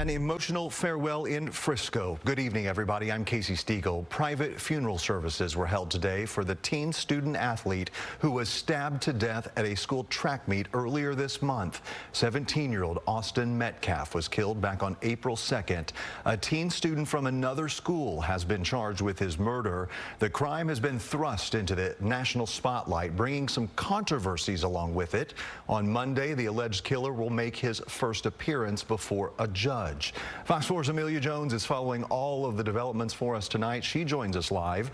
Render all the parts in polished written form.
An emotional farewell in Frisco. Good evening, everybody. I'm Casey Stiegel. Private funeral services were held today for the teen student athlete who was stabbed to death at a school track meet earlier this month. 17-year-old Austin Metcalf was killed back on April 2nd. A teen student from another school has been charged with his murder. The crime has been thrust into the national spotlight, bringing some controversies along with it. On Monday, the alleged killer will make his first appearance before a judge. Fox 4's Amelia Jones is following all of the developments for us tonight. She joins us live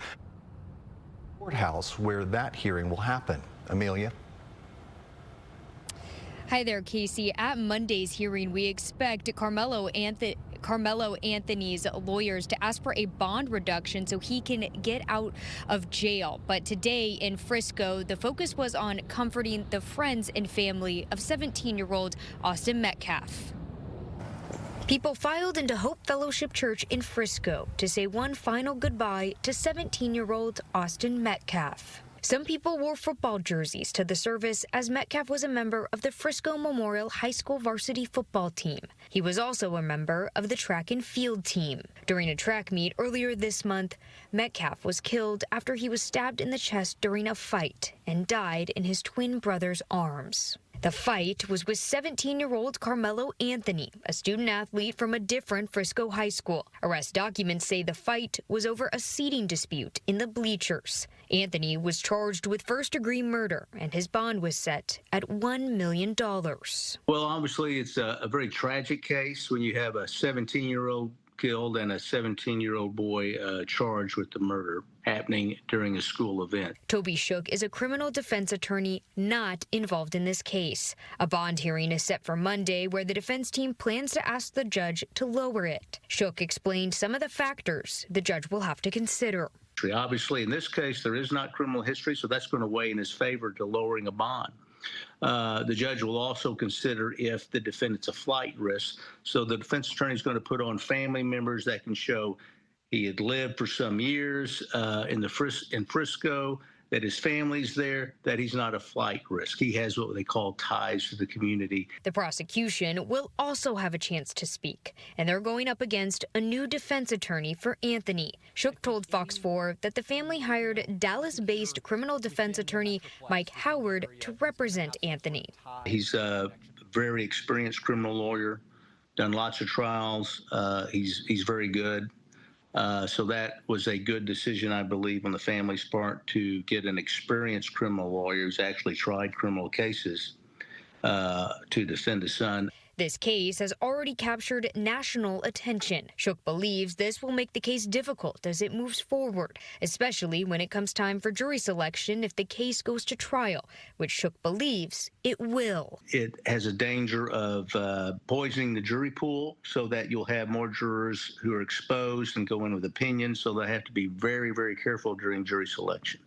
courthouse where that hearing will happen. Amelia. Hi there, Casey. At Monday's hearing, we expect Karmelo Anthony's lawyers to ask for a bond reduction so he can get out of jail. But today in Frisco, the focus was on comforting the friends and family of 17-year-old Austin Metcalf. People filed into Hope Fellowship Church in Frisco to say one final goodbye to 17-year-old Austin Metcalf. Some people wore football jerseys to the service as Metcalf was a member of the Frisco Memorial High School varsity football team. He was also a member of the track and field team. During a track meet earlier this month, Metcalf was killed after he was stabbed in the chest during a fight and died in his twin brother's arms. The fight was with 17-year-old Karmelo Anthony, a student athlete from a different Frisco high school. Arrest documents say the fight was over a seating dispute in the bleachers. Anthony was charged with first-degree murder, and his bond was set at $1 million. Well, obviously, it's a very tragic case when you have a 17-year-old killed and a 17-year-old boy charged with the murder happening during a school event. Toby Shook is a criminal defense attorney not involved in this case. A bond hearing is set for Monday where the defense team plans to ask the judge to lower it. Shook explained some of the factors the judge will have to consider. Obviously, in this case, there is not criminal history, so that's going to weigh in his favor to lowering a bond. The judge will also consider if the defendant's a flight risk. So the defense attorney is going to put on family members that can show he had lived for some years in Frisco, that his family's there, that he's not a flight risk. He has what they call ties to the community. The prosecution will also have a chance to speak, and they're going up against a new defense attorney for Anthony. Shook told Fox 4 that the family hired Dallas-based criminal defense attorney Mike Howard to represent Anthony. He's a very experienced criminal lawyer, done lots of trials. He's very good. So that was a good decision, I believe, on the family's part to get an experienced criminal lawyer who's actually tried criminal cases to defend his son. This case has already captured national attention. Shook believes this will make the case difficult as it moves forward, especially when it comes time for jury selection if the case goes to trial, which Shook believes it will. It has a danger of poisoning the jury pool so that you'll have more jurors who are exposed and go in with opinions, so they have to be very, very careful during jury selection.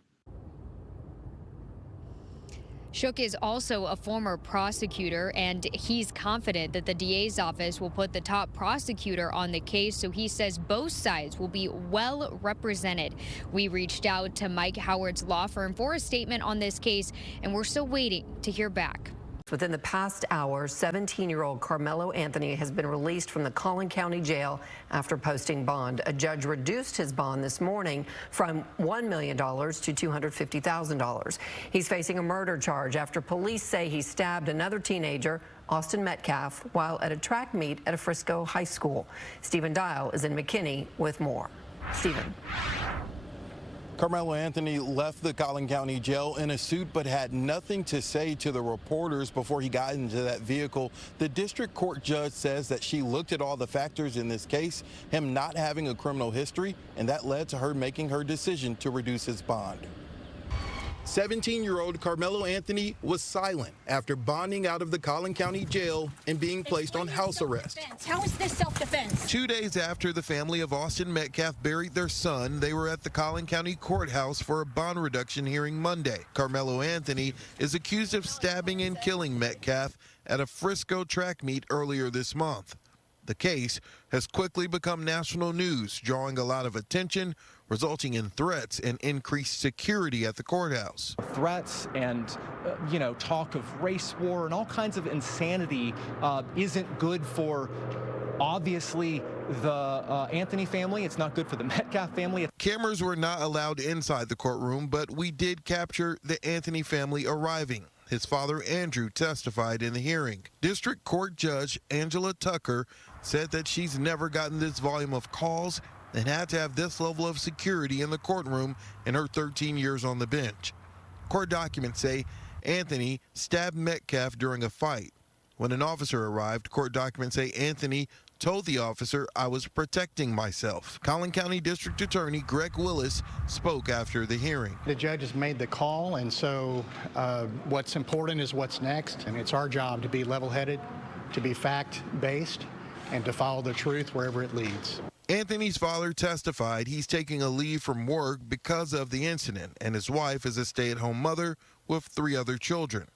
Shook is also a former prosecutor, and he's confident that the DA's office will put the top prosecutor on the case, so he says both sides will be well represented. We reached out to Mike Howard's law firm for a statement on this case, and we're still waiting to hear back. Within the past hour, 17-year-old Karmelo Anthony has been released from the Collin County Jail after posting bond. A judge reduced his bond this morning from $1 million to $250,000. He's facing a murder charge after police say he stabbed another teenager, Austin Metcalf, while at a track meet at a Frisco high school. Stephen Dial is in McKinney with more. Stephen. Karmelo Anthony left the Collin County Jail in a suit but had nothing to say to the reporters before he got into that vehicle. The district court judge says that she looked at all the factors in this case, him not having a criminal history, and that led to her making her decision to reduce his bond. 17-year-old Karmelo Anthony was silent after bonding out of the Collin County Jail and being placed on house arrest. How is this self-defense? 2 days after the family of Austin Metcalf buried their son, they were at the Collin County Courthouse for a bond reduction hearing Monday. Karmelo Anthony is accused of stabbing and killing Metcalf at a Frisco track meet earlier this month. The case has quickly become national news, drawing a lot of attention, resulting in threats and increased security at the courthouse. Threats and, talk of race war and all kinds of insanity isn't good for obviously the Anthony family. It's not good for the Metcalf family. Cameras were not allowed inside the courtroom, but we did capture the Anthony family arriving. His father, Andrew, testified in the hearing. District Court Judge Angela Tucker said that she's never gotten this volume of calls and had to have this level of security in the courtroom in her 13 years on the bench. Court documents say Anthony stabbed Metcalf during a fight. When an officer arrived, court documents say Anthony told the officer, "I was protecting myself." Collin County District Attorney Greg Willis spoke after the hearing. The judge has made the call, and so what's important is what's next, and it's our job to be level-headed, to be fact-based, and to follow the truth wherever it leads. Anthony's father testified he's taking a leave from work because of the incident, and his wife is a stay-at-home mother with 3 other children.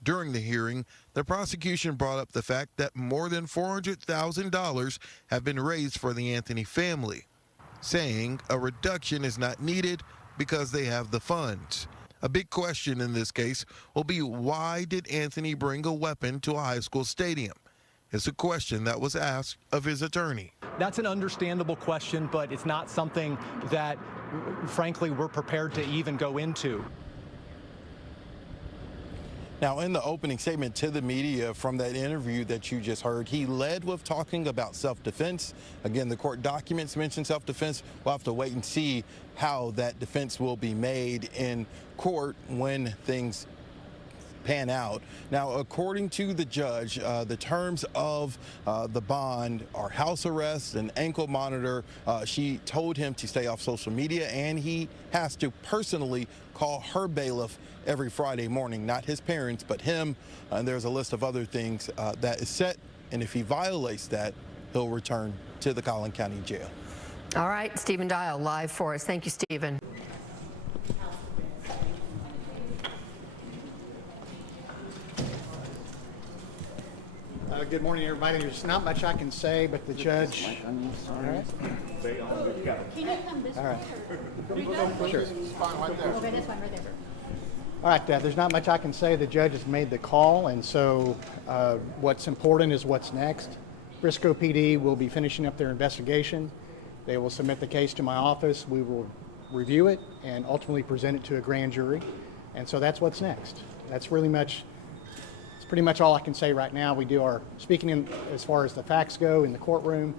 During the hearing, the prosecution brought up the fact that more than $400,000 have been raised for the Anthony family, saying a reduction is not needed because they have the funds. A big question in this case will be, why did Anthony bring a weapon to a high school stadium? It's a question that was asked of his attorney. That's an understandable question, but it's not something that, frankly, we're prepared to even go into. Now, in the opening statement to the media from that interview that you just heard, he led with talking about self-defense. Again, the court documents mention self-defense. We'll have to wait and see how that defense will be made in court when things pan out. Now, according to the judge, the terms of the bond are house arrest and ankle monitor. She told him to stay off social media, and he has to personally call her bailiff every Friday morning, not his parents, but him. And there's a list of other things that is set, and if he violates that, he'll return to the Collin County Jail. All right, Stephen Dial live for us. Thank you, Stephen. Good morning, everybody. There's not much I can say, but the judge. All right. Can you come this way? All right. Sure. Okay, that's fine, right there. All right, there's not much I can say. The judge has made the call, and so what's important is what's next. Frisco PD will be finishing up their investigation. They will submit the case to my office. We will review it and ultimately present it to a grand jury. And so that's what's next. That's really much. Pretty much all I can say right now. We do our speaking in, as far as the facts go, in the courtroom.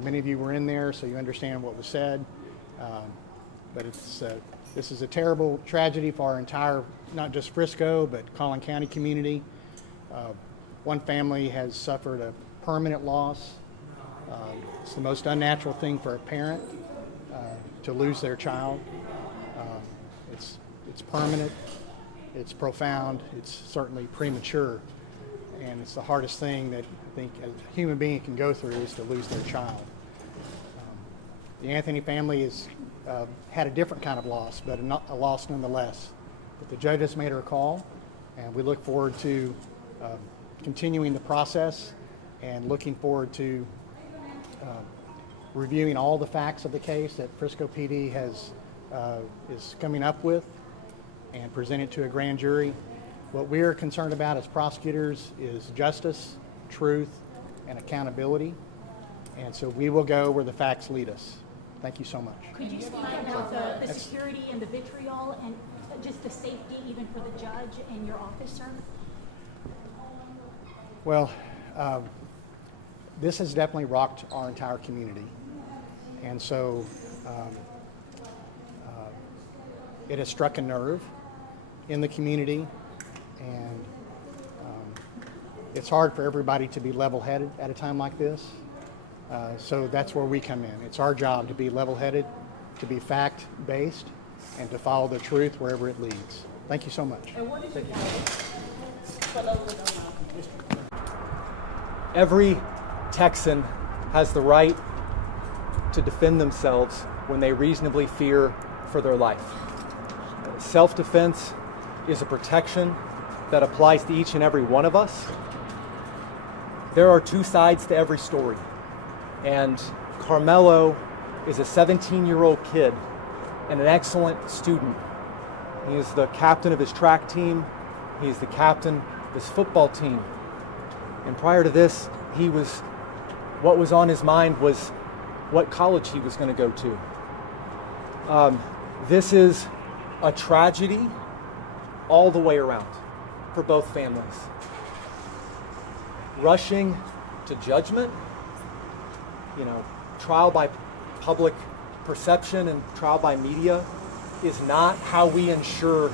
Many of you were in there, so you understand what was said. But this is a terrible tragedy for our entire, not just Frisco, but Collin County community. One family has suffered a permanent loss. It's the most unnatural thing for a parent to lose their child. It's permanent. It's profound, it's certainly premature, and it's the hardest thing that I think a human being can go through is to lose their child. The Anthony family has had a different kind of loss, but a loss nonetheless. But the judge has made her call, and we look forward to continuing the process and looking forward to reviewing all the facts of the case that Frisco PD is coming up with and present it to a grand jury. What we're concerned about as prosecutors is justice, truth, and accountability. And so we will go where the facts lead us. Thank you so much. Could you speak about the security and the vitriol and just the safety even for the judge and your office, sir? Well, this has definitely rocked our entire community. And so it has struck a nerve in the community, and it's hard for everybody to be level-headed at a time like this. So that's where we come in. It's our job to be level-headed, to be fact-based, and to follow the truth wherever it leads. Thank you so much. And what is your Every Texan has the right to defend themselves when they reasonably fear for their life. Self-defense is a protection that applies to each and every one of us. There are 2 sides to every story, and Karmelo is a 17-year-old kid and an excellent student. He is the captain of his track team. He is the captain of his football team. And prior to this, he was what was on his mind was what college he was going to go to. This is a tragedy all the way around for both families. Rushing to judgment, trial by public perception and trial by media is not how we ensure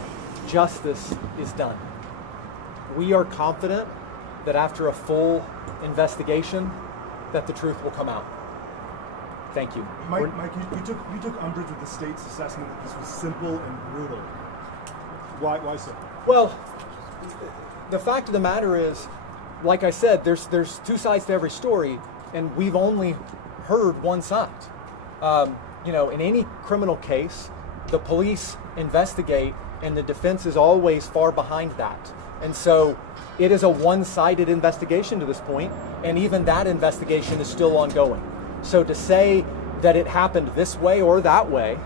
justice is done. We are confident that after a full investigation, that the truth will come out. Thank you. Mike, you took umbrage with the state's assessment that this was simple and brutal. Why so? Well, the fact of the matter is, like I said, there's two sides to every story, and we've only heard one side. In any criminal case, the police investigate, and the defense is always far behind that. And so it is a one-sided investigation to this point, and even that investigation is still ongoing. So to say that it happened this way or that way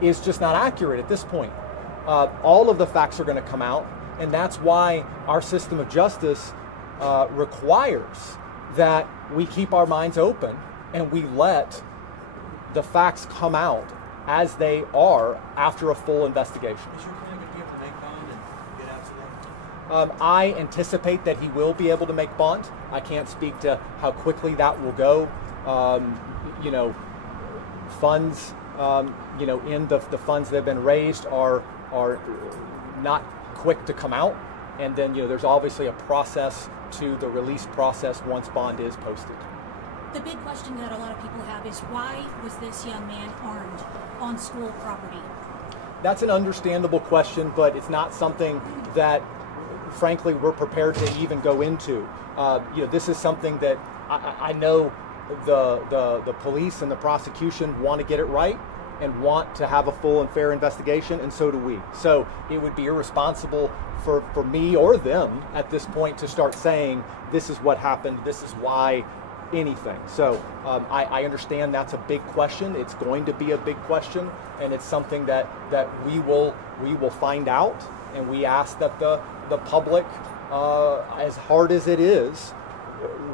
is just not accurate at this point. All of the facts are going to come out, and that's why our system of justice requires that we keep our minds open and we let the facts come out as they are after a full investigation. Is your client going to be able to make bond and get out today? I anticipate that he will be able to make bond. I can't speak to how quickly that will go. Funds, in the funds that have been raised are not quick to come out. And then, there's obviously a process to the release process once bond is posted. The big question that a lot of people have is, why was this young man armed on school property? That's an understandable question, but it's not something that, frankly, we're prepared to even go into. This is something that I know the police and the prosecution want to get it right and want to have a full and fair investigation, and so do we. So it would be irresponsible for me or them at this point to start saying, this is what happened, this is why, anything. So I understand that's a big question. It's going to be a big question, and it's something that we will find out, and we ask that the public, as hard as it is,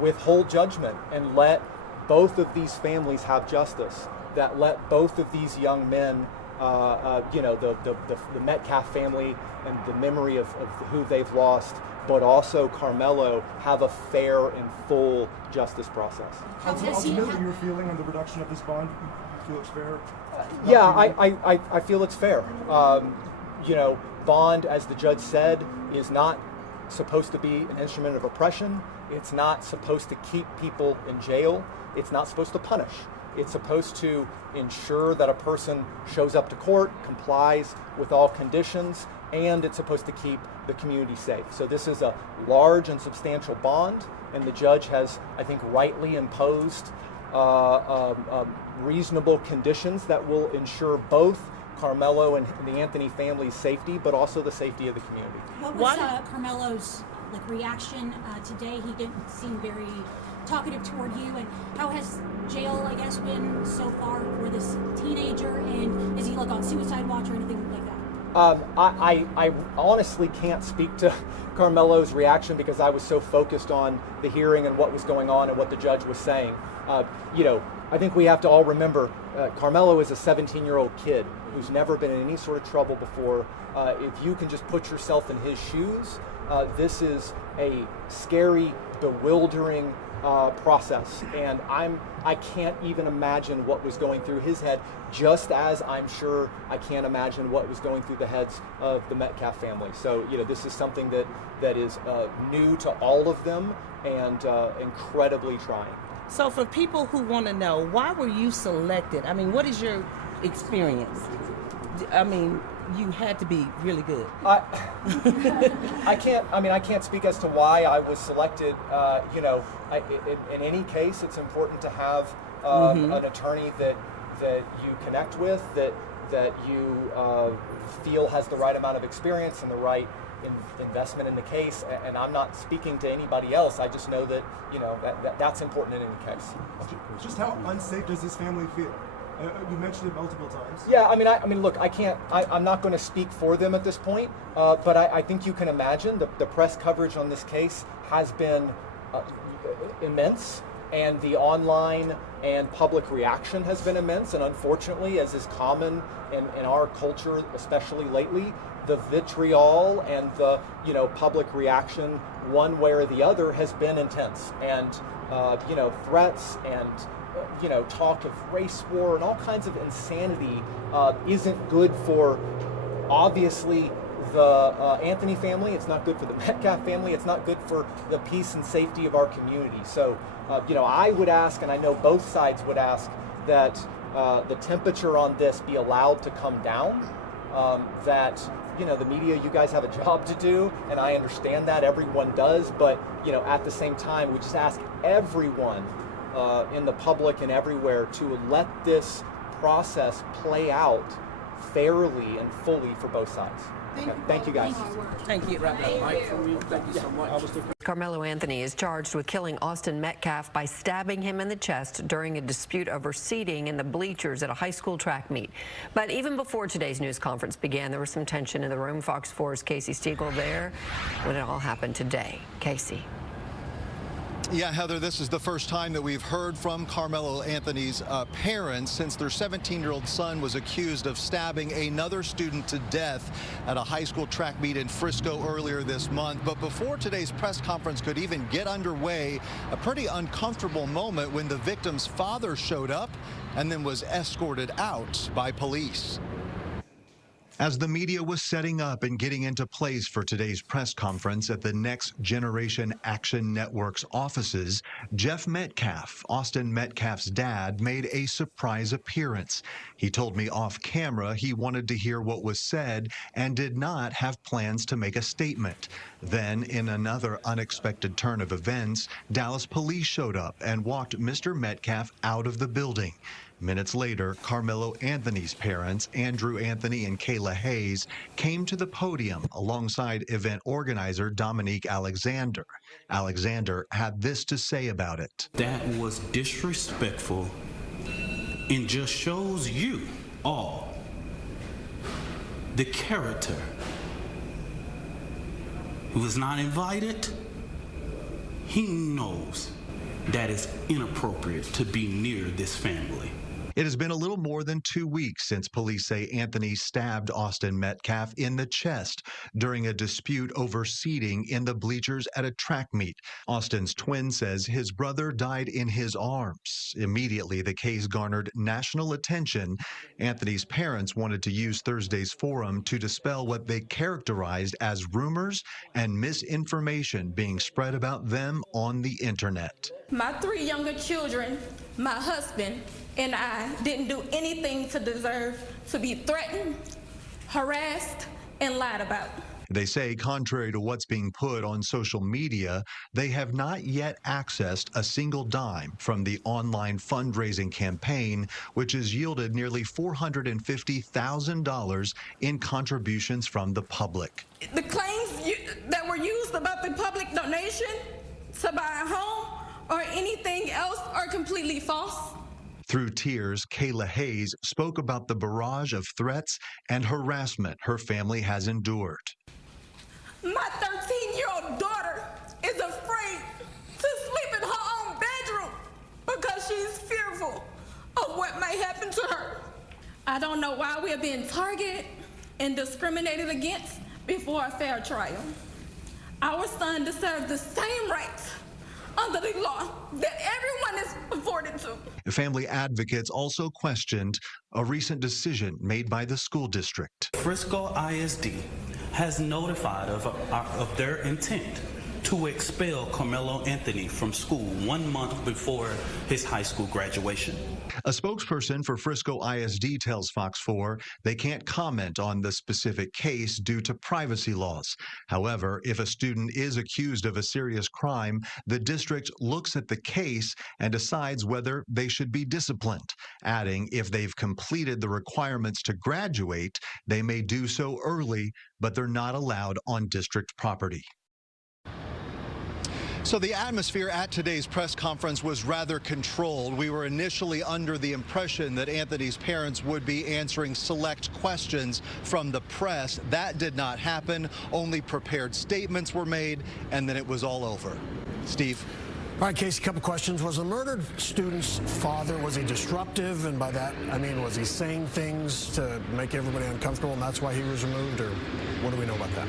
withhold judgment and let both of these families have justice, that let both of these young men, the Metcalf family and the memory of who they've lost, but also Karmelo, have a fair and full justice process. Ultimately, your feeling on the reduction of this bond, you feel it's fair? Yeah, I feel it's fair. Bond, as the judge said, is not supposed to be an instrument of oppression. It's not supposed to keep people in jail. It's not supposed to punish. It's supposed to ensure that a person shows up to court, complies with all conditions, and it's supposed to keep the community safe. So this is a large and substantial bond, and the judge has, I think, rightly imposed reasonable conditions that will ensure both Karmelo and the Anthony family's safety, but also the safety of the community. What was Karmelo's reaction today? He didn't seem very talkative toward you, and how has jail, I guess, been so far for this teenager, and is he on suicide watch or anything like that? I honestly can't speak to Karmelo's reaction because I was so focused on the hearing and what was going on and what the judge was saying. I think we have to all remember Karmelo is a 17-year-old kid who's never been in any sort of trouble before. If you can just put yourself in his shoes, this is a scary, bewildering process, and I can't even imagine what was going through his head, just as I'm sure I can't imagine what was going through the heads of the Metcalf family. So this is something that is new to all of them and incredibly trying. So for people who want to know, why were you selected? I mean, what is your experience? I mean, you had to be really good. I can't speak as to why I was selected. In any case, it's important to have an attorney that you connect with, that you feel has the right amount of experience and the right investment in the case. And I'm not speaking to anybody else. I just know that that's important in any case. Just how unsafe does this family feel? You mentioned it multiple times. Yeah, I mean, look, I'm not going to speak for them at this point, but I think you can imagine the press coverage on this case has been immense, and the online and public reaction has been immense. And unfortunately, as is common in our culture, especially lately, the vitriol and the public reaction one way or the other has been intense. And threats and talk of race war and all kinds of insanity isn't good for, obviously, the Anthony family. It's not good for the Metcalf family. It's not good for the peace and safety of our community. So, I would ask, and I know both sides would ask, that the temperature on this be allowed to come down, that the media, you guys have a job to do, and I understand that, everyone does, but at the same time, we just ask everyone in the public and everywhere to let this process play out fairly and fully for both sides. Thank you guys. Thank you. Thank you so much. Karmelo Anthony is charged with killing Austin Metcalf by stabbing him in the chest during a dispute over seating in the bleachers at a high school track meet. But even before today's news conference began, there was some tension in the room. Fox 4's Casey Stiegel there when it all happened today. Casey. Yeah, Heather, this is the first time that we've heard from Karmelo Anthony's parents since their 17-year-old son was accused of stabbing another student to death at a high school track meet in Frisco earlier this month. But before today's press conference could even get underway, a pretty uncomfortable moment when the victim's father showed up and then was escorted out by police. As the media was setting up and getting into place for today's press conference at the Next Generation Action Network's offices, Jeff Metcalf, Austin Metcalf's dad, made a surprise appearance. He told me off camera he wanted to hear what was said and did not have plans to make a statement. Then, in another unexpected turn of events, Dallas police showed up and walked Mr. Metcalf out of the building. Minutes later, Karmelo Anthony's parents, Andrew Anthony and Kayla Hayes, came to the podium alongside event organizer Dominique Alexander. Alexander had this to say about it. That was disrespectful and just shows you all the character. Who was not invited, he knows that it's inappropriate to be near this family. It has been a little more than 2 weeks since police say Anthony stabbed Austin Metcalf in the chest during a dispute over seating in the bleachers at a track meet. Austin's twin says his brother died in his arms. Immediately, the case garnered national attention. Anthony's parents wanted to use Thursday's forum to dispel what they characterized as rumors and misinformation being spread about them on the internet. My 3 younger children, my husband, and I didn't do anything to deserve to be threatened, harassed, and lied about. They say, contrary to what's being put on social media, they have not yet accessed a single dime from the online fundraising campaign, which has yielded nearly $450,000 in contributions from the public. The claims that were used about the public donation to buy a home or anything else are completely false. Through tears, Kayla Hayes spoke about the barrage of threats and harassment her family has endured. My 13-year-old daughter is afraid to sleep in her own bedroom because she's fearful of what may happen to her. I don't know why we are being targeted and discriminated against before a fair trial. Our son deserves the same rights under the law that everyone is afforded to. Family advocates also questioned a recent decision made by the school district. Frisco ISD has notified of their intent to expel Karmelo Anthony from school 1 month before his high school graduation. A spokesperson for Frisco ISD tells Fox 4 they can't comment on the specific case due to privacy laws. However, if a student is accused of a serious crime, the district looks at the case and decides whether they should be disciplined, adding if they've completed the requirements to graduate, they may do so early, but they're not allowed on district property. So the atmosphere at today's press conference was rather controlled. We were initially under the impression that Anthony's parents would be answering select questions from the press. That did not happen. Only prepared statements were made, and then it was all over. Steve? All right, Casey, a couple questions. Was the murdered student's father, was he disruptive? And by that, I mean, was he saying things to make everybody uncomfortable and that's why he was removed? Or what do we know about that?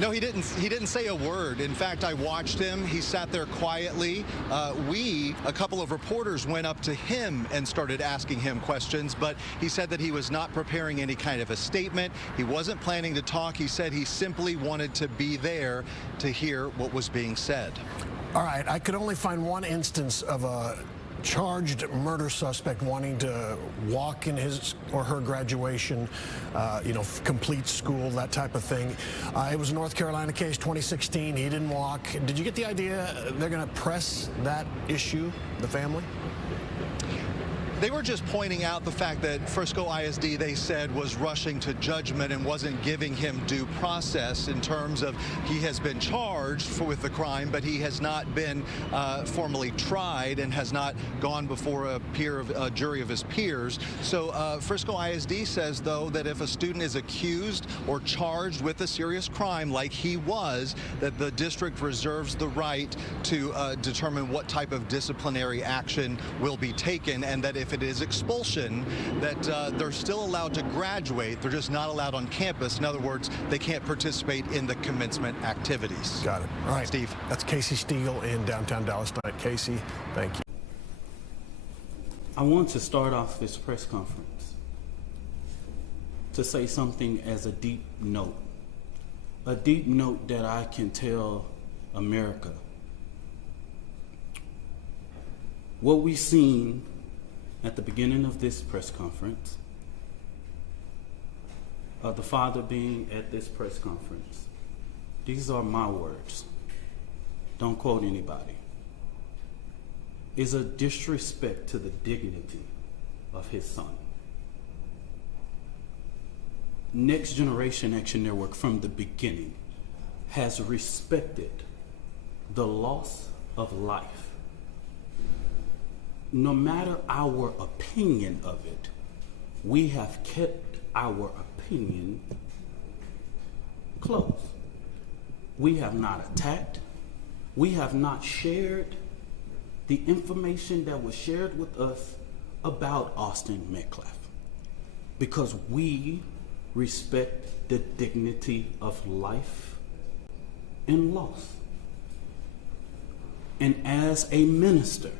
No, he didn't say a word. In fact, I watched him. He sat there quietly. A couple of reporters went up to him and started asking him questions, but he said that he was not preparing any kind of a statement. He wasn't planning to talk. He said he simply wanted to be there to hear what was being said. All right, I could only find one instance of a charged murder suspect wanting to walk in his or her graduation, complete school, that type of thing. It was a North Carolina case, 2016. He didn't walk. Did you get the idea they're going to press that issue, the family? They were just pointing out the fact that Frisco ISD, they said, was rushing to judgment and wasn't giving him due process in terms of he has been charged with the crime, but he has not been formally tried and has not gone before a jury of his peers. So Frisco ISD says, though, that if a student is accused or charged with a serious crime like he was, that the district reserves the right to determine what type of disciplinary action will be taken, and that if it is expulsion, that they're still allowed to graduate. They're just not allowed on campus. In other words, they can't participate in the commencement activities. Got it. All right, Steve. That's Casey Stiegel in downtown Dallas tonight. Casey, thank you. I want to start off this press conference to say something as a deep note that I can tell America. What we've seen at the beginning of this press conference, the father being at this press conference, these are my words, don't quote anybody, is a disrespect to the dignity of his son. Next Generation Action Network from the beginning has respected the loss of life. No matter our opinion of it, we have kept our opinion close. We have not attacked. We have not shared the information that was shared with us about Austin Metcalf, because we respect the dignity of life and loss. And as a minister,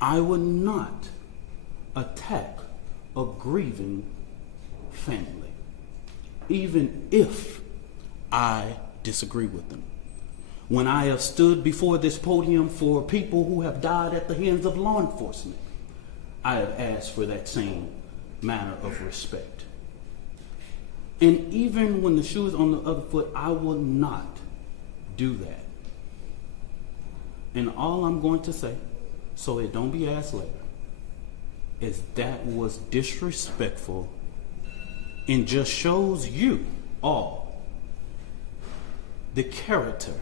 I would not attack a grieving family, even if I disagree with them. When I have stood before this podium for people who have died at the hands of law enforcement, I have asked for that same manner of respect. And even when the shoe is on the other foot, I will not do that. And all I'm going to say, so it don't be asked later, is that was disrespectful and just shows you all the character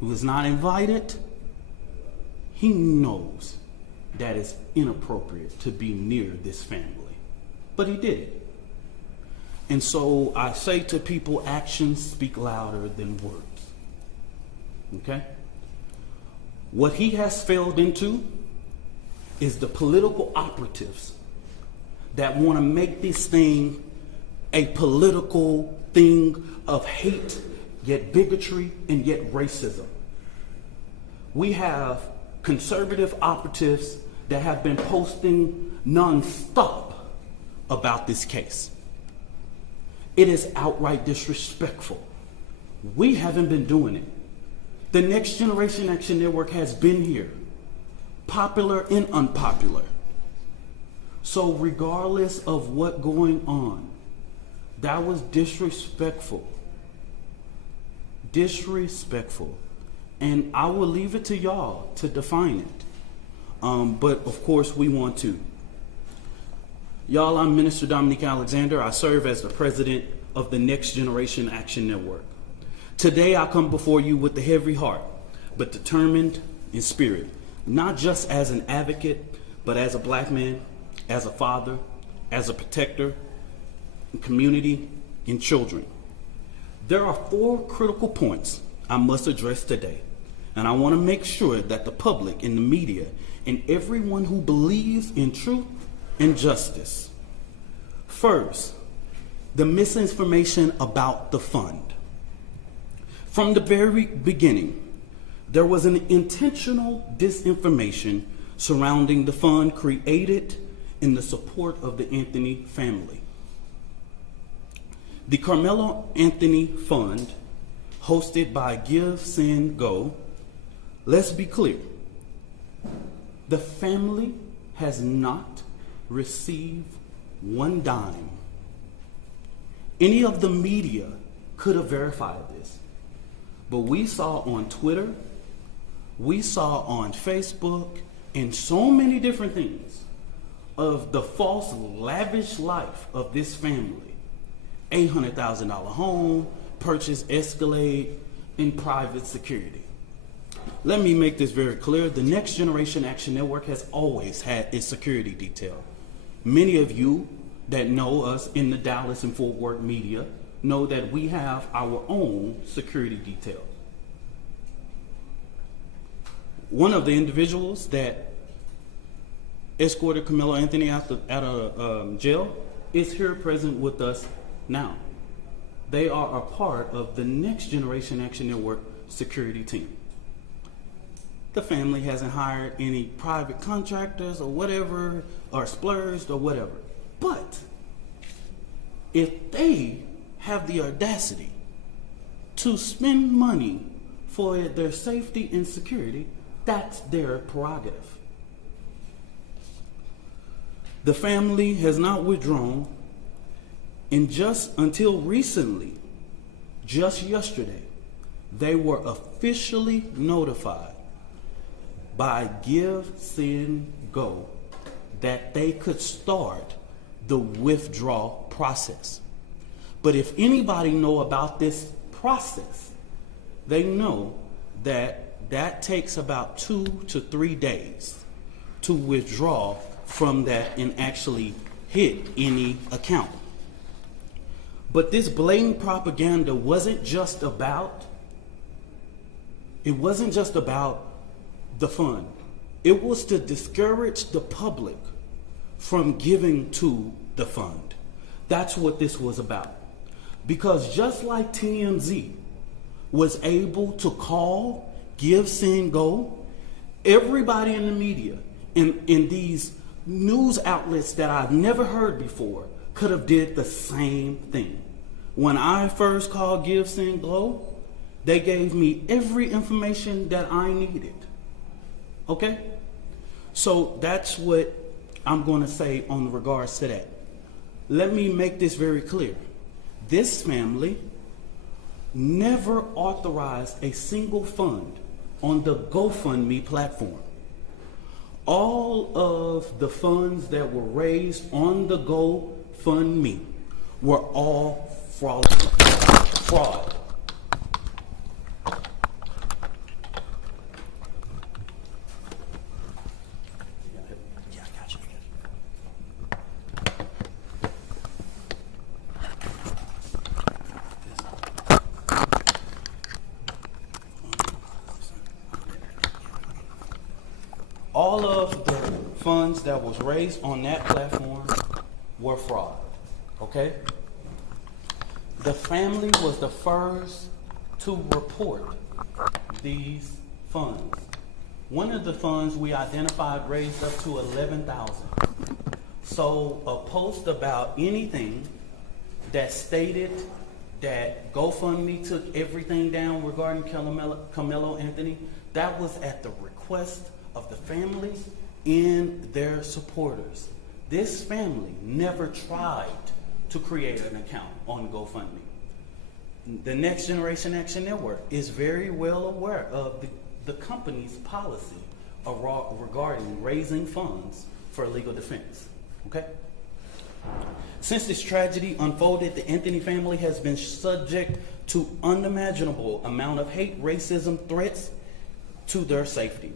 who is not invited. He knows that it's inappropriate to be near this family, but he did it. And so I say to people, actions speak louder than words. Okay? What he has failed into is the political operatives that want to make this thing a political thing of hate, yet bigotry, and yet racism. We have conservative operatives that have been posting nonstop about this case. It is outright disrespectful. We haven't been doing it. The Next Generation Action Network has been here, popular and unpopular. So regardless of what's going on, that was disrespectful. Disrespectful. And I will leave it to y'all to define it. But of course we want to. Y'all, I'm Minister Dominique Alexander. I serve as the president of the Next Generation Action Network. Today I come before you with a heavy heart, but determined in spirit, not just as an advocate, but as a black man, as a father, as a protector, community, and children. There are 4 critical points I must address today. And I want to make sure that the public and the media and everyone who believes in truth and justice. First, the misinformation about the fund. From the very beginning, there was an intentional disinformation surrounding the fund created in the support of the Anthony family. The Karmelo Anthony Fund, hosted by Give, Send, Go, let's be clear, the family has not received one dime. Any of the media could have verified this, but we saw on Twitter, we saw on Facebook, and so many different things of the false, lavish life of this family. $800,000 home, purchase Escalade, and private security. Let me make this very clear. The Next Generation Action Network has always had its security detail. Many of you that know us in the Dallas and Fort Worth media know that we have our own security detail. One of the individuals that escorted Karmelo Anthony out of jail is here present with us now. They are a part of the Next Generation Action Network security team. The family hasn't hired any private contractors or whatever, or splurged or whatever. But if they have the audacity to spend money for their safety and security, that's their prerogative. The family has not withdrawn, and just until recently, just yesterday, they were officially notified by Give, Send, Go that they could start the withdrawal process. But if anybody know about this process, they know that that takes about 2 to 3 days to withdraw from that and actually hit any account. But this blatant propaganda wasn't just about the fund. It was to discourage the public from giving to the fund. That's what this was about. Because just like TMZ was able to call, Give, Send, Go, everybody in the media, in these news outlets that I've never heard before, could have did the same thing. When I first called Give, Send, Go, they gave me every information that I needed. Okay? So that's what I'm going to say on regards to that. Let me make this very clear. This family never authorized a single fund on the GoFundMe platform. All of the funds that were raised on the GoFundMe were all fraud. All of the funds that was raised on that platform were fraud, okay? The family was the first to report these funds. One of the funds we identified raised up to $11,000. So a post about anything that stated that GoFundMe took everything down regarding Karmelo Anthony, that was at the request of the families and their supporters. This family never tried to create an account on GoFundMe. The Next Generation Action Network is very well aware of the company's policy regarding raising funds for legal defense. Okay? Since this tragedy unfolded, the Anthony family has been subject to unimaginable amount of hate, racism, threats to their safety.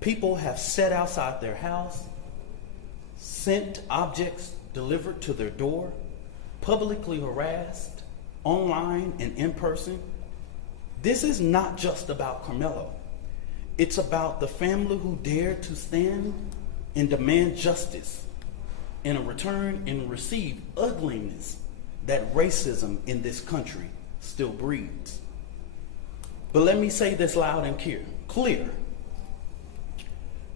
People have sat outside their house, sent objects delivered to their door, publicly harassed, online and in person. This is not just about Karmelo. It's about the family who dared to stand and demand justice in a return and receive ugliness that racism in this country still breeds. But let me say this loud and clear.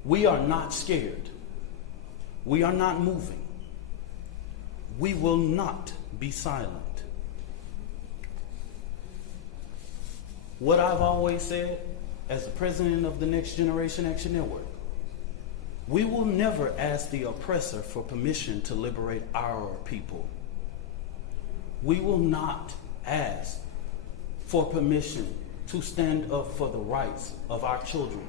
We are not scared. We are not moving. We will not be silent. What I've always said as the president of the Next Generation Action Network, we will never ask the oppressor for permission to liberate our people. We will not ask for permission to stand up for the rights of our children.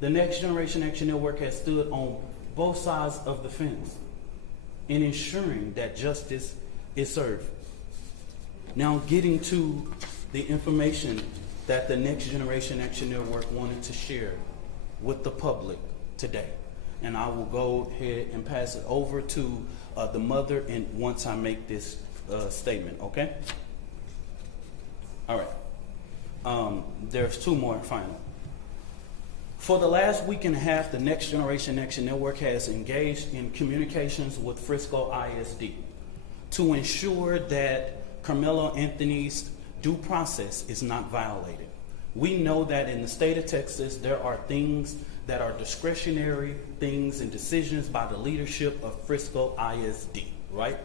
The Next Generation Action Network has stood on both sides of the fence in ensuring that justice is served. Now, getting to the information that the Next Generation Action Network wanted to share with the public today. And I will go ahead and pass it over to the mother and once I make this statement, okay? All right. There's two more final. For the last week and a half, the Next Generation Action Network has engaged in communications with Frisco ISD to ensure that Karmelo Anthony's due process is not violated. We know that in the state of Texas, there are things that are discretionary things and decisions by the leadership of Frisco ISD, right?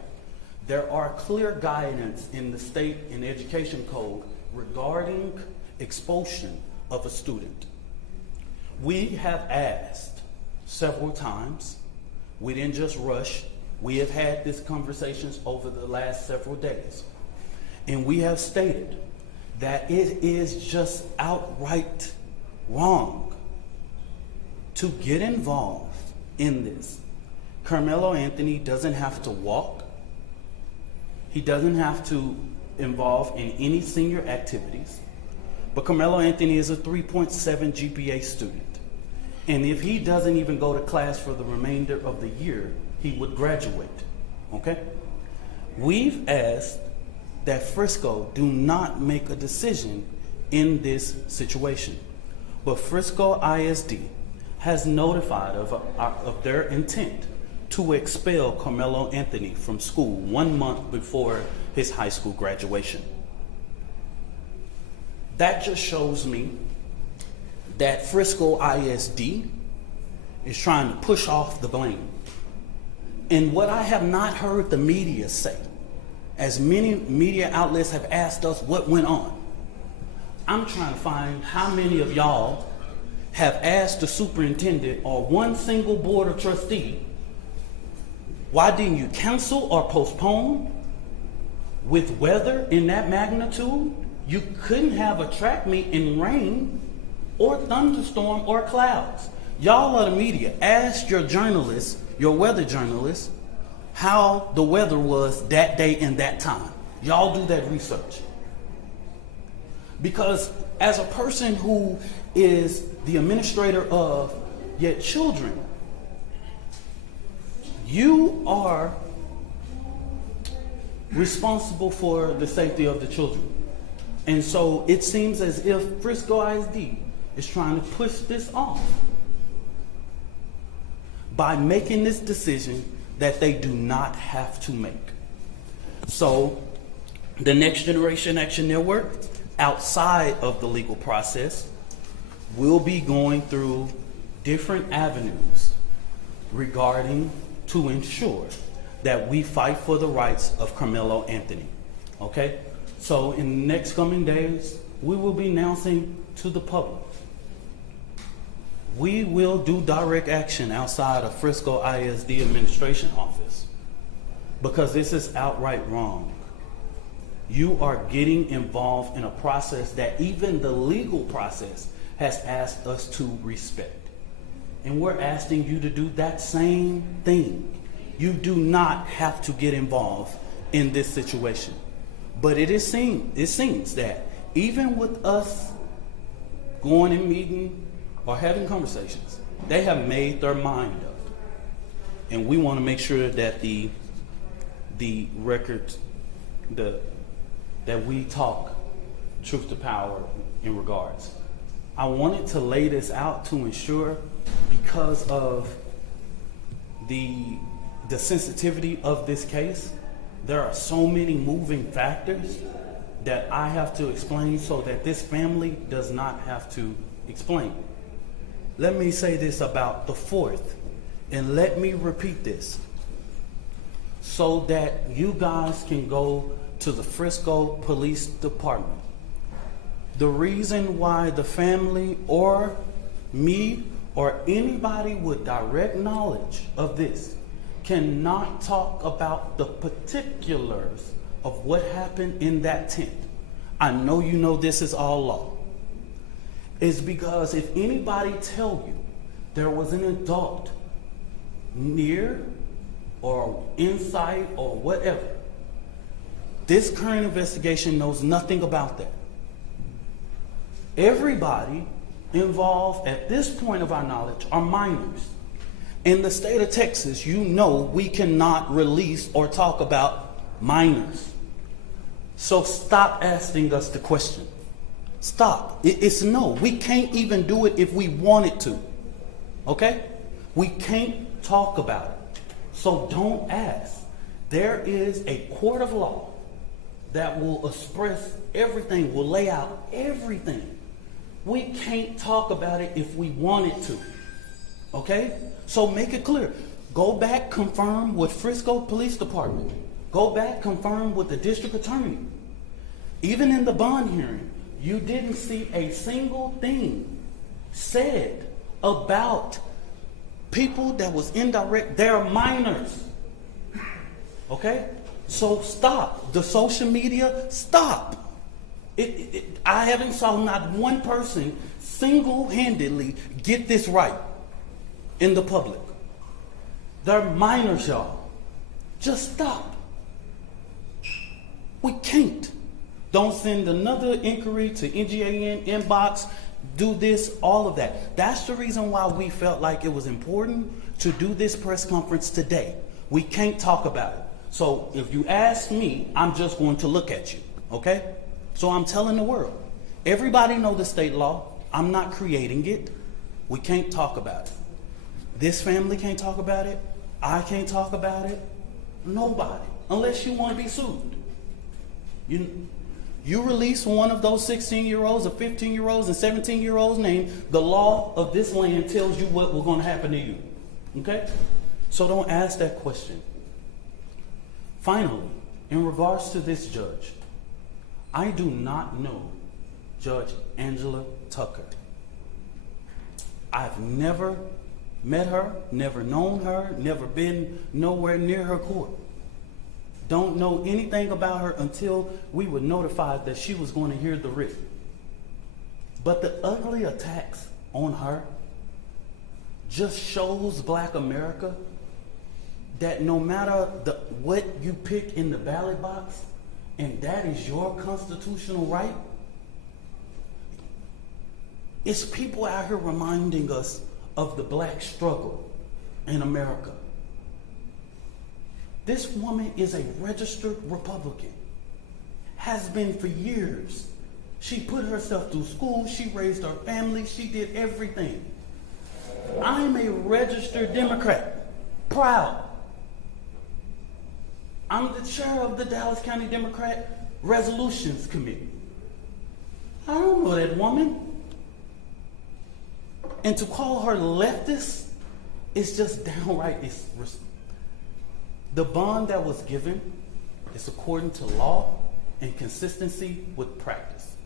There are clear guidance in the state and education code regarding expulsion of a student. We have asked several times. We didn't just rush. We have had these conversations over the last several days. And we have stated that it is just outright wrong to get involved in this. Karmelo Anthony doesn't have to walk. He doesn't have to involve in any senior activities. But Karmelo Anthony is a 3.7 GPA student. And if he doesn't even go to class for the remainder of the year, he would graduate, okay? We've asked that Frisco do not make a decision in this situation. But Frisco ISD has notified of their intent to expel Karmelo Anthony from school 1 month before his high school graduation. That just shows me that Frisco ISD is trying to push off the blame. And what I have not heard the media say, as many media outlets have asked us what went on, I'm trying to find how many of y'all have asked the superintendent or one single board of trustee, why didn't you cancel or postpone? With weather in that magnitude, you couldn't have a track meet in rain or thunderstorm or clouds. Y'all are the media. Ask your journalists, your weather journalists, how the weather was that day and that time. Y'all do that research. Because as a person who is the administrator of your children, you are responsible for the safety of the children. And so it seems as if Frisco ISD is trying to push this off by making this decision that they do not have to make. So the Next Generation Action Network, outside of the legal process, will be going through different avenues regarding to ensure that we fight for the rights of Karmelo Anthony, okay? So in the next coming days, we will be announcing to the public. We will do direct action outside of Frisco ISD administration office because this is outright wrong. You are getting involved in a process that even the legal process has asked us to respect. And we're asking you to do that same thing. You do not have to get involved in this situation. But it seems that even with us going and meeting or having conversations, they have made their mind up. And we want to make sure that the records, that we talk truth to power in regards. I wanted to lay this out to ensure, because of the sensitivity of this case, there are so many moving factors that I have to explain so that this family does not have to explain. Let me say this about the 4th, and let me repeat this so that you guys can go to the Frisco Police Department. The reason why the family or me or anybody with direct knowledge of this cannot talk about the particulars of what happened in that tent, I know you know this is all law, is because if anybody tell you there was an adult near or inside or whatever, this current investigation knows nothing about that. Everybody involved at this point of our knowledge are minors. In the state of Texas, you know we cannot release or talk about minors. So stop asking us the question. Stop. It's no. We can't even do it if we wanted to. Okay? We can't talk about it. So don't ask. There is a court of law that will express everything, will lay out everything. We can't talk about it if we wanted to. Okay? So make it clear. Go back, confirm with Frisco Police Department. Go back, confirm with the district attorney. Even in the bond hearing, you didn't see a single thing said about people that was indirect. They're minors. Okay? So stop. The social media, stop. I haven't saw not one person single-handedly get this right in the public. They're minors, y'all. Just stop. We can't. Don't send another inquiry to NGAN inbox. Do this, all of that. That's the reason why we felt like it was important to do this press conference today. We can't talk about it. So if you ask me, I'm just going to look at you, okay? So I'm telling the world, everybody know the state law. I'm not creating it. We can't talk about it. This family can't talk about it. I can't talk about it. Nobody, unless you want to be sued. You release one of those 16-year-olds or 15-year-olds and 17-year-olds' name, the law of this land tells you what was going to happen to you. Okay? So don't ask that question. Finally, in regards to this judge, I do not know Judge Angela Tucker. I've never met her, never known her, never been nowhere near her court. Don't know anything about her until we were notified that she was going to hear the writ. But the ugly attacks on her just shows Black America that no matter what you pick in the ballot box, and that is your constitutional right, it's people out here reminding us of the Black struggle in America. This woman is a registered Republican, has been for years. She put herself through school, she raised her family, she did everything. I'm a registered Democrat, proud. I'm the chair of the Dallas County Democrat Resolutions Committee. I don't know that woman. And to call her leftist is just downright disrespectful. The bond that was given is according to law and consistency with practice.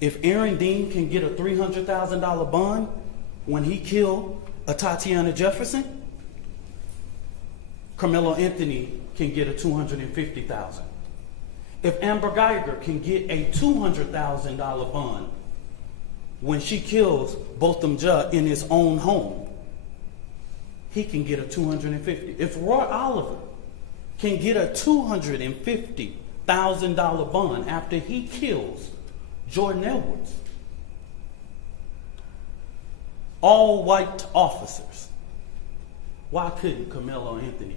If Aaron Dean can get a $300,000 bond when he killed a Tatiana Jefferson, Karmelo Anthony can get a $250,000. If Amber Geiger can get a $200,000 bond when she kills Botham Judd in his own home, he can get a $250,000. If Roy Oliver can get a $250,000 bond after he kills Jordan Edwards, all white officers, why couldn't Karmelo Anthony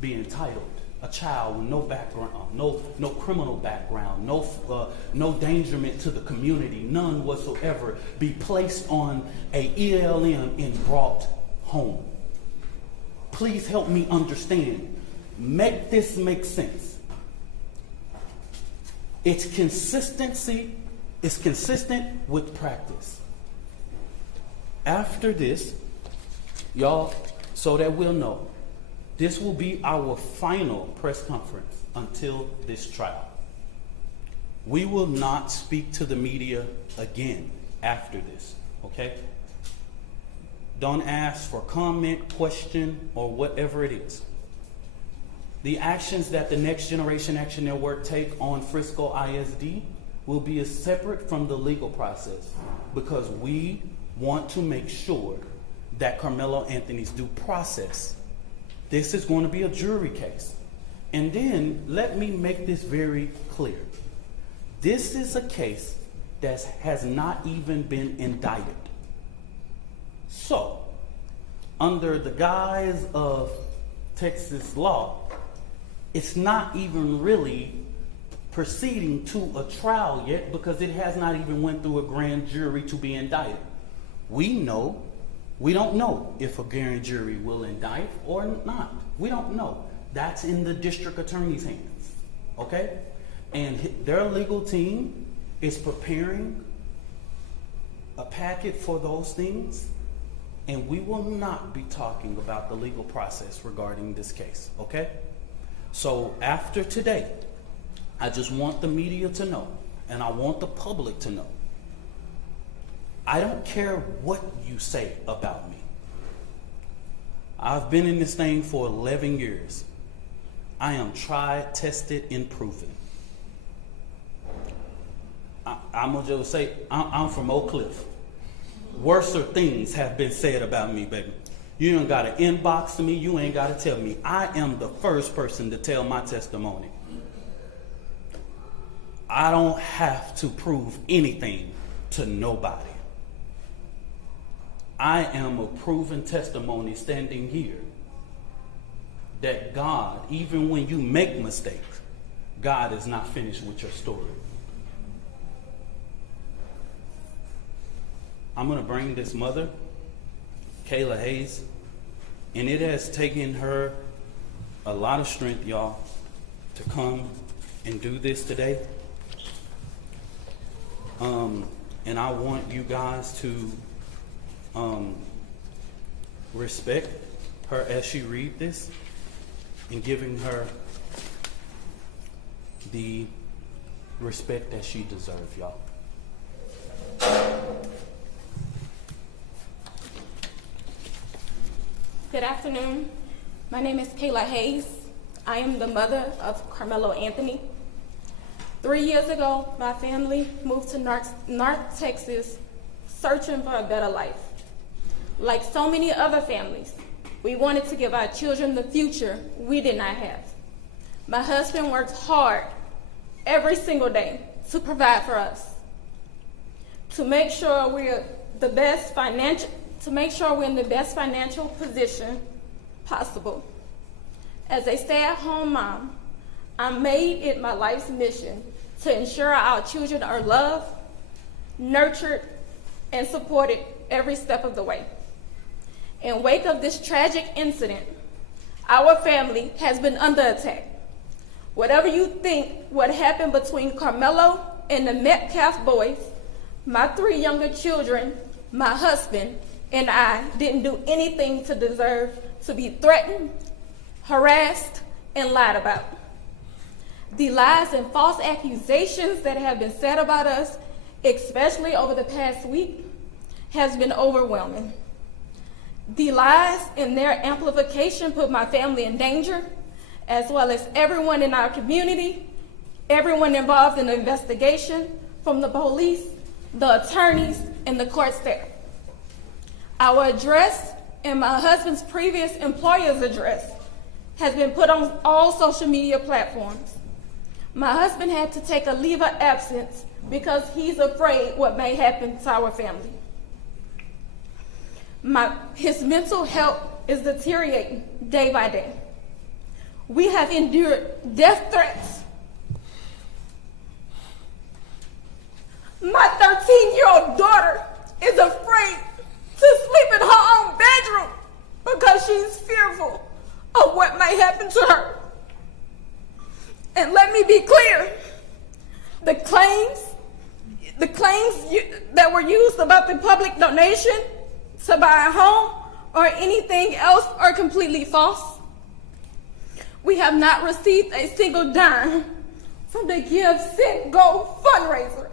be entitled a child with no background, no criminal background, no endangerment to the community, none whatsoever, be placed on a ELM and brought home. Please help me understand. Make this make sense. It's consistency. It's consistent with practice. After this, y'all, so that we'll know, this will be our final press conference until this trial. We will not speak to the media again after this, okay? Don't ask for comment, question, or whatever it is. The actions that the Next Generation Action Network take on Frisco ISD will be separate from the legal process because we want to make sure that Karmelo Anthony's due process. This is going to be a jury case. And then let me make this very clear. This is a case that has not even been indicted. So, under the guise of Texas law, it's not even really proceeding to a trial yet because it has not even went through a grand jury to be indicted. We don't know if a grand jury will indict or not. We don't know. That's in the district attorney's hands, okay? And their legal team is preparing a packet for those things, and we will not be talking about the legal process regarding this case, okay? So after today, I just want the media to know, and I want the public to know, I don't care what you say about me. I've been in this thing for 11 years. I am tried, tested, and proven. I'm gonna just say, I'm from Oak Cliff. Worser things have been said about me, baby. You ain't gotta inbox me, you ain't gotta tell me. I am the first person to tell my testimony. I don't have to prove anything to nobody. I am a proven testimony standing here that God, even when you make mistakes, God is not finished with your story. I'm going to bring this mother, Kayla Hayes, and it has taken her a lot of strength, y'all, to come and do this today. And I want you guys to respect her as she read this and giving her the respect that she deserves, y'all. Good afternoon. My name is Kayla Hayes. I am the mother of Karmelo Anthony. 3 years ago, my family moved to North Texas searching for a better life. Like so many other families, we wanted to give our children the future we did not have. My husband worked hard every single day to provide for us, to make sure we're in the best financial position possible. As a stay-at-home mom, I made it my life's mission to ensure our children are loved, nurtured, and supported every step of the way. In wake of this tragic incident, our family has been under attack. Whatever you think what happened between Karmelo and the Metcalf boys, my 3 younger children, my husband, and I didn't do anything to deserve to be threatened, harassed, and lied about. The lies and false accusations that have been said about us, especially over the past week, has been overwhelming. The lies and their amplification put my family in danger, as well as everyone in our community, everyone involved in the investigation, from the police, the attorneys, and the court staff. Our address and my husband's previous employer's address has been put on all social media platforms. My husband had to take a leave of absence because he's afraid what may happen to our family. His mental health is deteriorating day by day. We have endured death threats. My 13-year-old daughter is afraid to sleep in her own bedroom because she's fearful of what may happen to her. And let me be clear, the claims that were used about the public donation to buy a home or anything else are completely false. We have not received a single dime from the Give, Send, Go fundraiser.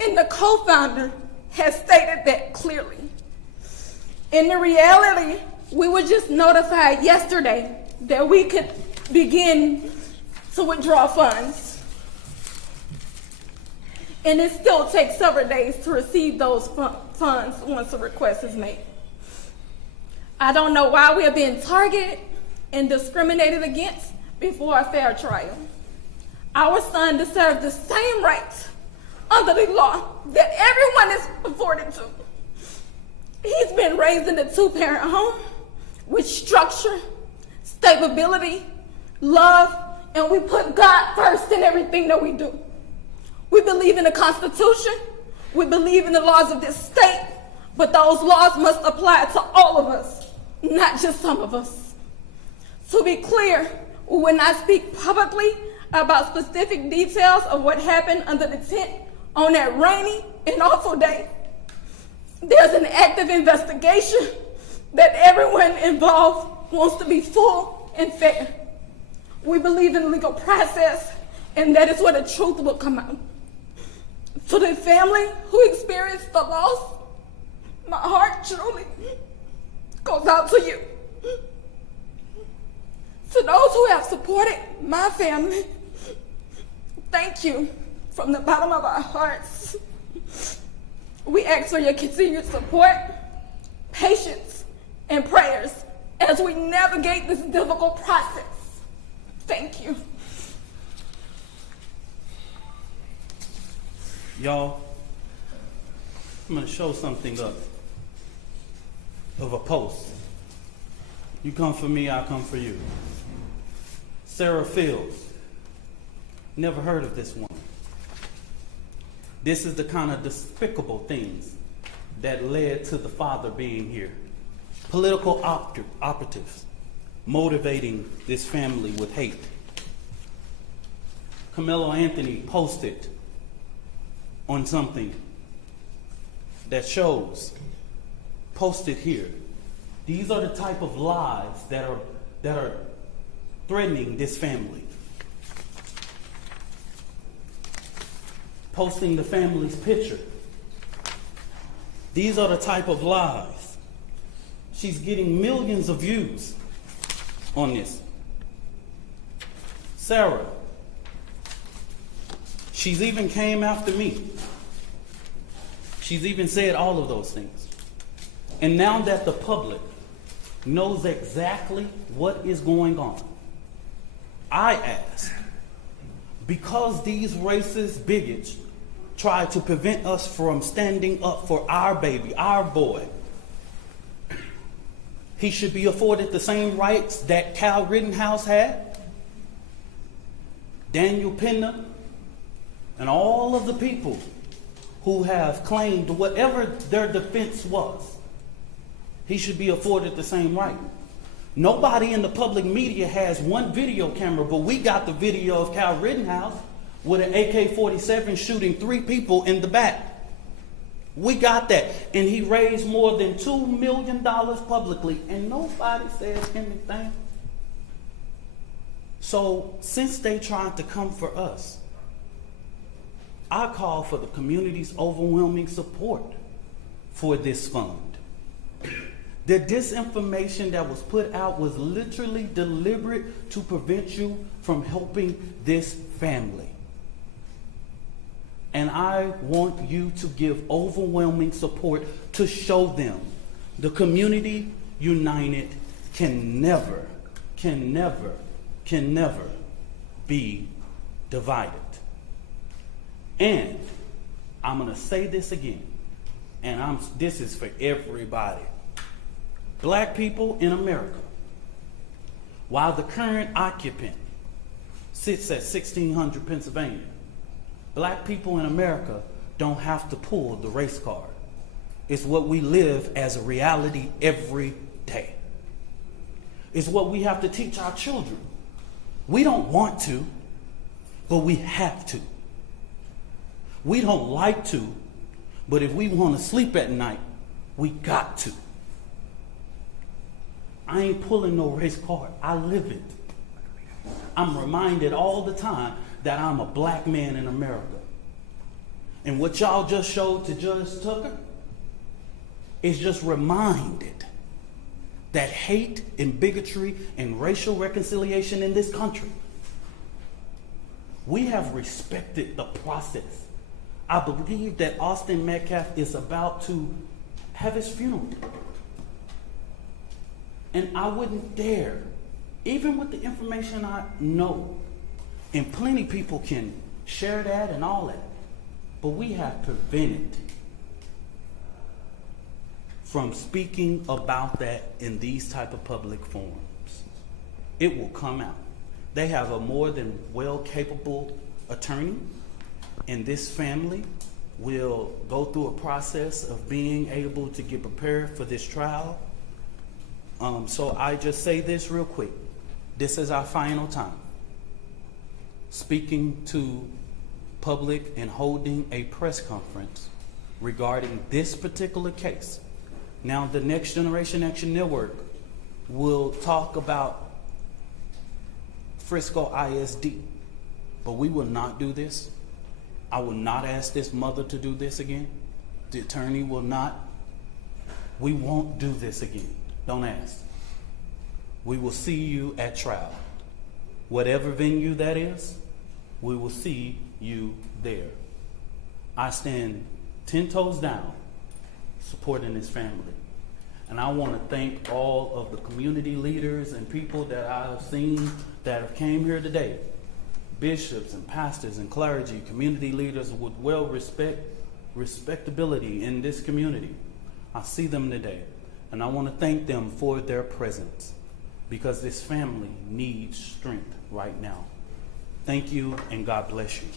And the co-founder has stated that clearly. In the reality, we were just notified yesterday that we could begin to withdraw funds. And it still takes several days to receive those funds once a request is made. I don't know why we are being targeted and discriminated against before a fair trial. Our son deserves the same rights under the law that everyone is afforded to. He's been raised in a two-parent home with structure, stability, love, and we put God first in everything that we do. We believe in the Constitution, we believe in the laws of this state, but those laws must apply to all of us, not just some of us. To be clear, we will not speak publicly about specific details of what happened under the tent on that rainy and awful day. There's an active investigation that everyone involved wants to be full and fair. We believe in the legal process, and that is where the truth will come out. To the family who experienced the loss, my heart truly goes out to you. To those who have supported my family, thank you from the bottom of our hearts. We ask for your continued support, patience, and prayers as we navigate this difficult process. Thank you. Y'all, I'm going to show something of a post. You come for me, I come for you. Sarah Fields. Never heard of this woman. This is the kind of despicable things that led to the father being here. Political operatives motivating this family with hate. Karmelo Anthony posted on something that shows, posted here. These are the type of lies that are threatening this family. Posting the family's picture. These are the type of lies. She's getting millions of views on this. Sarah, she's even came after me. She's even said all of those things. And now that the public knows exactly what is going on, I ask, because these racist bigots try to prevent us from standing up for our baby, our boy, he should be afforded the same rights that Kyle Rittenhouse had, Daniel Penna, and all of the people who have claimed whatever their defense was. He should be afforded the same right. Nobody in the public media has one video camera, but we got the video of Kyle Rittenhouse with an AK-47 shooting 3 people in the back. We got that. And he raised more than $2 million publicly, and nobody says anything. So since they tried to come for us, I call for the community's overwhelming support for this fund. The disinformation that was put out was literally deliberate to prevent you from helping this family. And I want you to give overwhelming support to show them the community united can never be divided. And I'm going to say this again, and this is for everybody. Black people in America, while the current occupant sits at 1600 Pennsylvania. Black people in America don't have to pull the race card. It's what we live as a reality every day. It's what we have to teach our children. We don't want to, but we have to. We don't like to, but if we want to sleep at night, we got to. I ain't pulling no race card. I live it. I'm reminded all the time that I'm a black man in America. And what y'all just showed to Judge Tucker is just reminded that hate and bigotry and racial reconciliation in this country, we have respected the process. I believe that Austin Metcalf is about to have his funeral. And I wouldn't dare, even with the information I know, and plenty people can share that and all that, but we have prevented from speaking about that in these type of public forums. It will come out. They have a more than well capable attorney, and this family will go through a process of being able to get prepared for this trial. So I just say this real quick. This is our final time speaking to public and holding a press conference regarding this particular case. Now, the Next Generation Action Network will talk about Frisco ISD, but we will not do this. I will not ask this mother to do this again. The attorney will not. We won't do this again. Don't ask. We will see you at trial. Whatever venue that is, we will see you there. I stand 10 toes down supporting this family. And I want to thank all of the community leaders and people that I've seen that have came here today. Bishops and pastors and clergy, community leaders with respectability in this community. I see them today. And I want to thank them for their presence, because this family needs strength right now. Thank you, and God bless you.